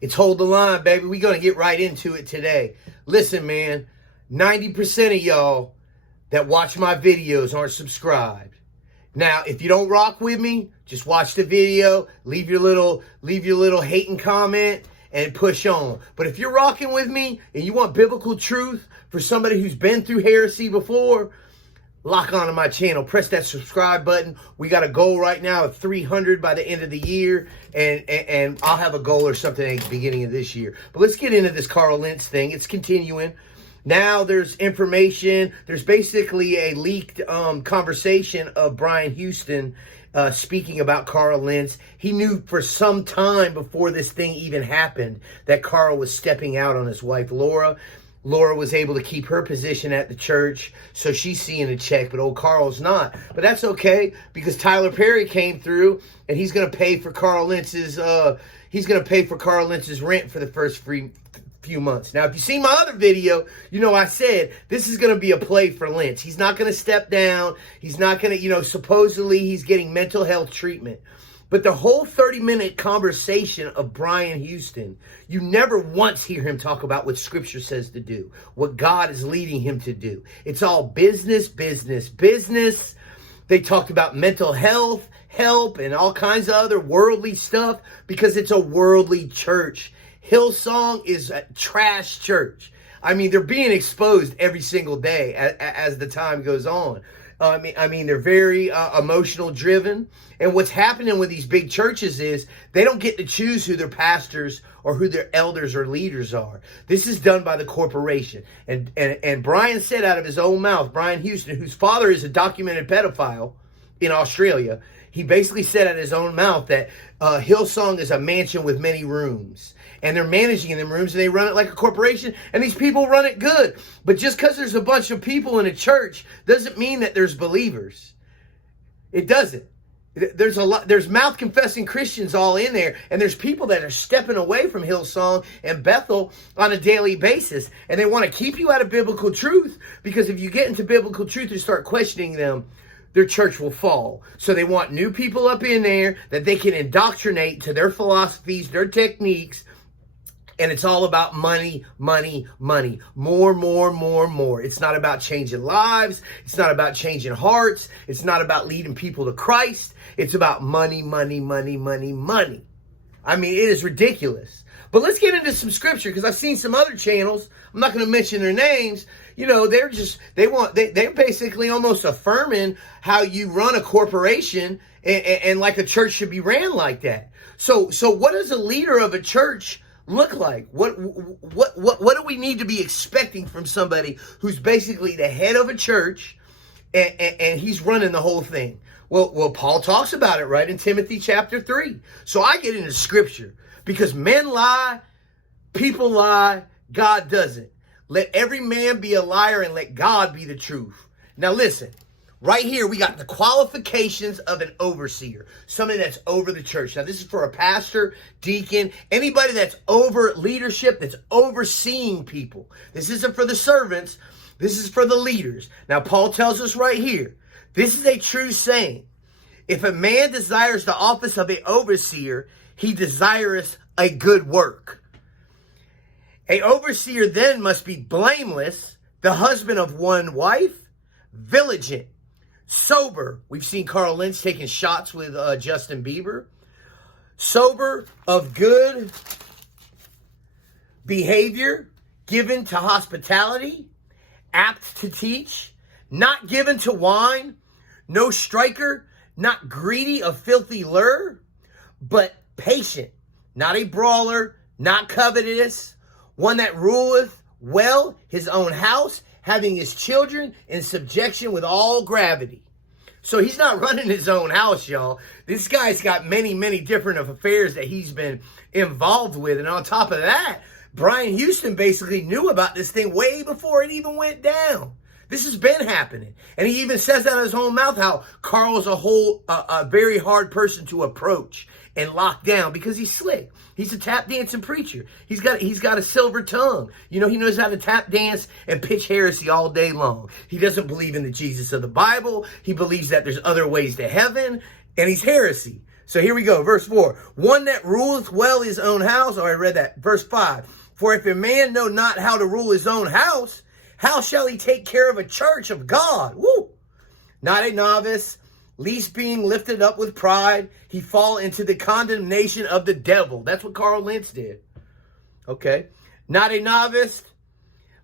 It's Hold the Line, baby. We're going to get right into it today. Listen, man, 90% of y'all that watch my videos aren't subscribed. Now, if you don't rock with me, just watch the video, leave your little hating comment, and push on. But if you're rocking with me and you want biblical truth for somebody who's been through heresy before, lock onto my channel. Press that subscribe button. We got a goal right now of 300 by the end of the year, and I'll have a goal or something at the beginning of this year. But let's get into this Carl Lentz thing. It's continuing. Now there's information. There's basically a leaked conversation of Brian Houston speaking about Carl Lentz. He knew for some time before this thing even happened that Carl was stepping out on his wife, Laura. Laura was able to keep her position at the church, so she's seeing a check, but old Carl's not. But that's okay, because Tyler Perry came through, and he's going to pay for Carl Lentz's rent for the first few months. Now, if you see my other video, you know I said this is going to be a play for Lentz. He's not going to step down. He's not going to, supposedly he's getting mental health treatment. But the whole 30-minute conversation of Brian Houston, you never once hear him talk about what Scripture says to do, what God is leading him to do. It's all business, business, business. They talked about mental health, help, and all kinds of other worldly stuff because it's a worldly church. Hillsong is a trash church. I mean, they're being exposed every single day as the time goes on. I mean, they're very emotional driven. And what's happening with these big churches is they don't get to choose who their pastors or who their elders or leaders are. This is done by the corporation. And Brian said out of his own mouth, Brian Houston, whose father is a documented pedophile in Australia, he basically said out of his own mouth that Hillsong is a mansion with many rooms. And they're managing in them rooms, and they run it like a corporation, and these people run it good. But just because there's a bunch of people in a church doesn't mean that there's believers. It doesn't. There's mouth-confessing Christians all in there, and there's people that are stepping away from Hillsong and Bethel on a daily basis, and they want to keep you out of biblical truth, because if you get into biblical truth and start questioning them, their church will fall. So they want new people up in there that they can indoctrinate to their philosophies, their techniques. And it's all about money, money, money. More, more, more, more. It's not about changing lives. It's not about changing hearts. It's not about leading people to Christ. It's about money, money, money, money, money. I mean, it is ridiculous. But let's get into some scripture, because I've seen some other channels. I'm not going to mention their names. They're basically almost affirming how you run a corporation and like a church should be ran like that. So what does a leader of a church look like? What do we need to be expecting from somebody who's basically the head of a church and he's running the whole thing? Well, Paul talks about it right in Timothy chapter 3. So I get into scripture because men lie, people lie, God doesn't. Let every man be a liar and let God be the truth. Now listen. Right here, we got the qualifications of an overseer, somebody that's over the church. Now, this is for a pastor, deacon, anybody that's over leadership, that's overseeing people. This isn't for the servants. This is for the leaders. Now, Paul tells us right here, this is a true saying. If a man desires the office of an overseer, he desireth a good work. A overseer then must be blameless, the husband of one wife, vigilant, sober. We've seen Carl Lentz taking shots with Justin Bieber. Sober, of good behavior, given to hospitality, apt to teach, not given to wine, no striker, not greedy of filthy lure, but patient, not a brawler, not covetous, one that ruleth well his own house, having his children in subjection with all gravity. So he's not running his own house, y'all. This guy's got many, many different affairs that he's been involved with. And on top of that, Brian Houston basically knew about this thing way before it even went down. This has been happening. And he even says out of his own mouth how Carl's a very hard person to approach and lock down because he's slick. He's a tap dancing preacher. He's got a silver tongue. You know, he knows how to tap dance and pitch heresy all day long. He doesn't believe in the Jesus of the Bible. He believes that there's other ways to heaven, and he's heresy. So here we go. Verse 4. One that ruleth well his own house. Oh, I read that. Verse 5. For if a man know not how to rule his own house, how shall he take care of a church of God? Woo! Not a novice, least being lifted up with pride, he fall into the condemnation of the devil. That's what Carl Lentz did. Okay. Not a novice,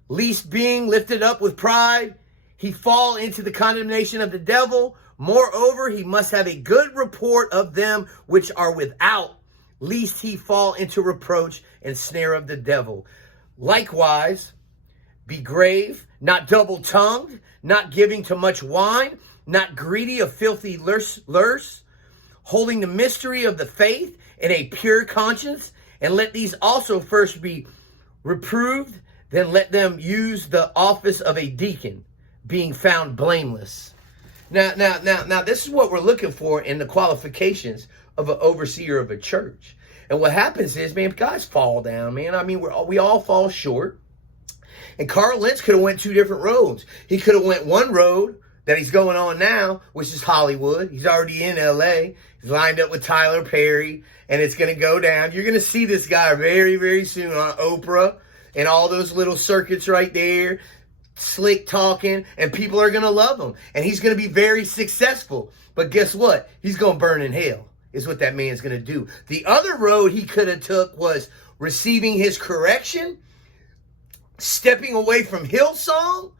least being lifted up with pride, he fall into the condemnation of the devil. Moreover, he must have a good report of them which are without, lest he fall into reproach and snare of the devil. Likewise, be grave, not double-tongued, not giving to much wine, not greedy of filthy lust, holding the mystery of the faith in a pure conscience, and let these also first be reproved, then let them use the office of a deacon, being found blameless. Now, this is what we're looking for in the qualifications of an overseer of a church. And what happens is, man, guys fall down, man. I mean, we all fall short. And Carl Lentz could have went two different roads. He could have went one road that he's going on now, which is Hollywood. He's already in L.A. He's lined up with Tyler Perry, and it's going to go down. You're going to see this guy very, very soon on Oprah and all those little circuits right there. Slick talking, and people are going to love him, and he's going to be very successful. But guess what? He's going to burn in hell, is what that man's going to do. The other road he could have took was receiving his correction, stepping away from Hillsong,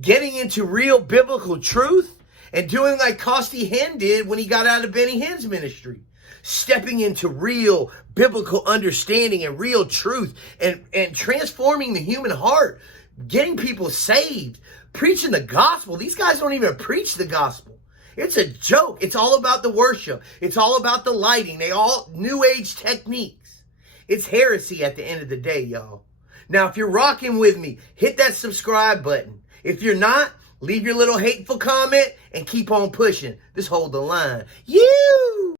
getting into real biblical truth, and doing like Costi Hinn did when he got out of Benny Hinn's ministry. Stepping into real biblical understanding and real truth, and transforming the human heart, getting people saved, preaching the gospel. These guys don't even preach the gospel. It's a joke. It's all about the worship. It's all about the lighting. They all new age techniques. It's heresy at the end of the day, y'all. Now, if you're rocking with me, hit that subscribe button. If you're not, leave your little hateful comment and keep on pushing. Just hold the line. You!